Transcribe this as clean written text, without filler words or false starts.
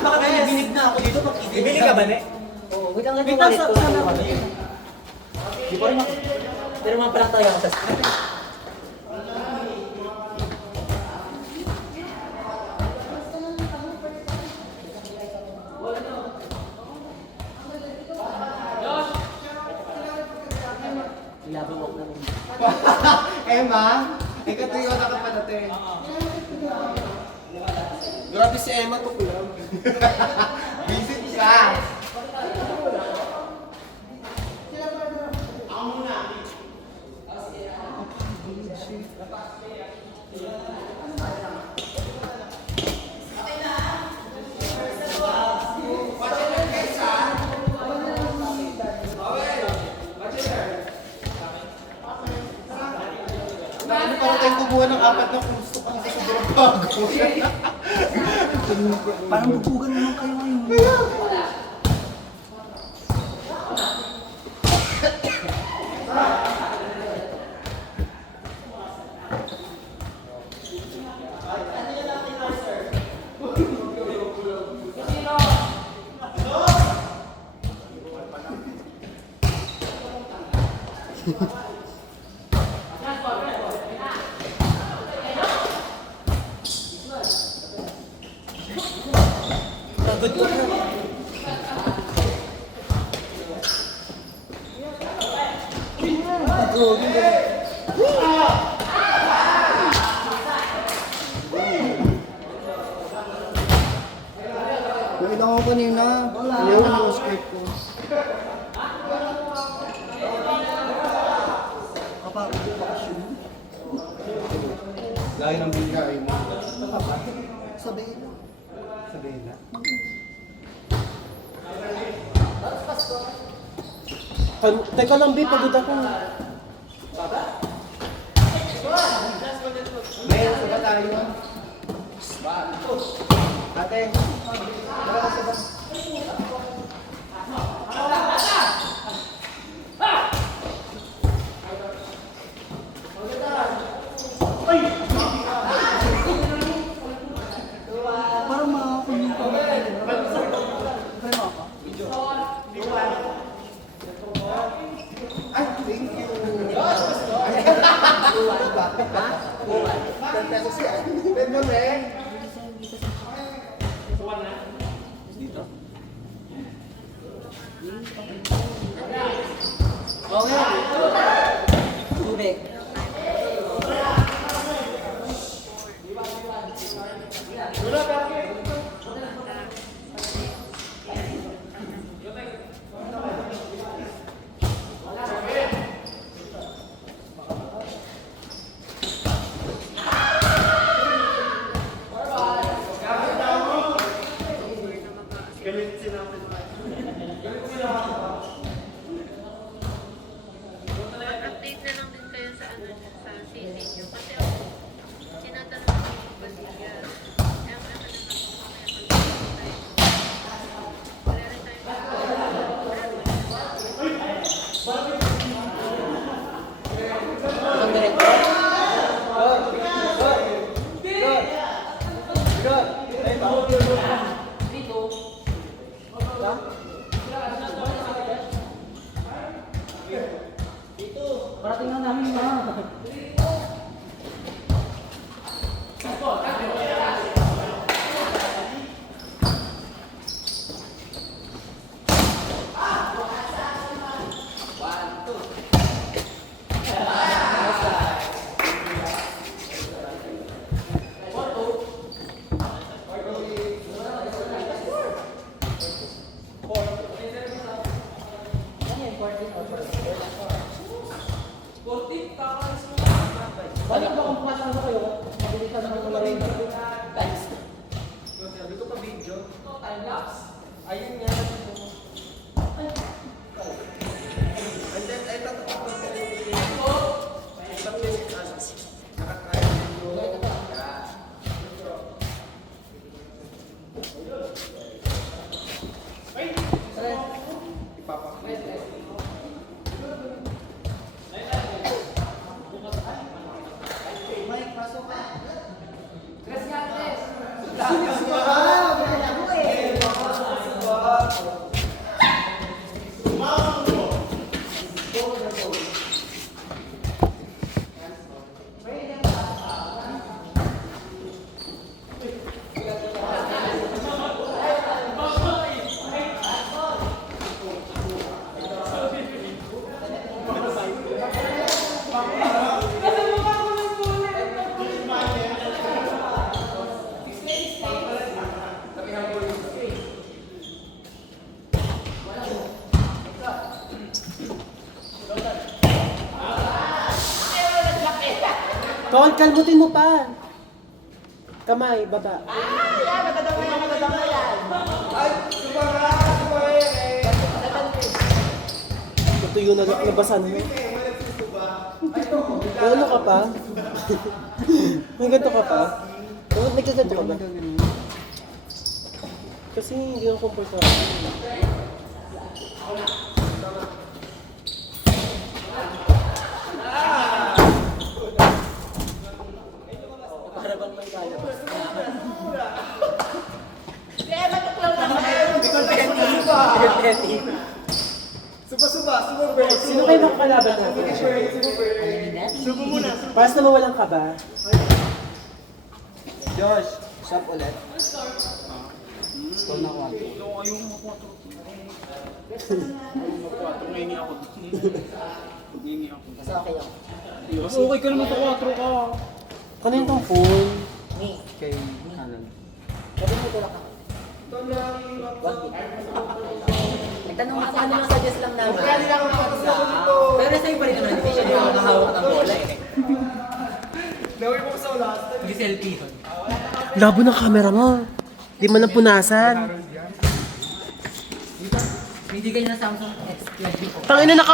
baka binibinig na ako dito pag Bibili ka ba, ne? Oo, wait lang Wait yung lang, wallet ko. saan ako? Di ko rin ako. Pero mga parang tayo ako sa screen. Ilabang ako naman. Emma, ikaw tuyo na ka pa natin. Grabe si Emma to kuya. Visit siya. Ano parang tayong kubuhan ng apat na puso ang sa sobrang bago. Parang bubugan naman kayo ngayon. Pagod ko na. Nakita ko kanina. Ayaw na yung skirt ko. Kapagod ko bakasyon. Layo ng bigay mo. Sabihin na. Sabihin na. Teka lang, babe, pagod ako. Ngayon, sa ba tayo? Ate, wala ka sa ba? Parang makakunin ko. Ay, thank you. Ha? 10 pesos yan. Pwede mo, Ren. Okay. Tubig. Update na lang din kayo sa ano sa CC nyo. Kasi ako, tinatanong ko yung Basilya. Eh, ang ano naman ko mamaya pag-update tayo. Wala rin tayo Ang direktor. Parating na namin na. Balik ba kung pumasok na kayo? Mabilisan naman ko rin. Guys. Sabi ko pa video. Time lapse. Ayun nga. And then, ay tatapos ko yung video. Nakatry video. Ipapakita. Mike, pasok ka. Gracias. Gracias. kalmutin mo pa. Kamay, baba. Natuyo na nabasan mo. Ano ka pa? May ganito ka pa? Nagkaganto ka ba? Kasi hindi ako komportable. Para bang may kaya ba? Sino kayo makakalaban natin? Subo muna. Paras na mawalang ka ba? Josh, shop ulit. Stone na 4. Basta okay ako. Mas okay ka naman sa 4 ka. Kanino tong phone? Kay Canon. Sabi mo tulak ako. Nagtanong ako ano lang suggest lang namin. Pero sa'yo pa rin naman, hindi siya yung nakahawak ng bola eh. Hindi selfie yun. Labo ng camera mo. Di man lang punasan. Hindi ganyan ng Samsung S24. Tangina na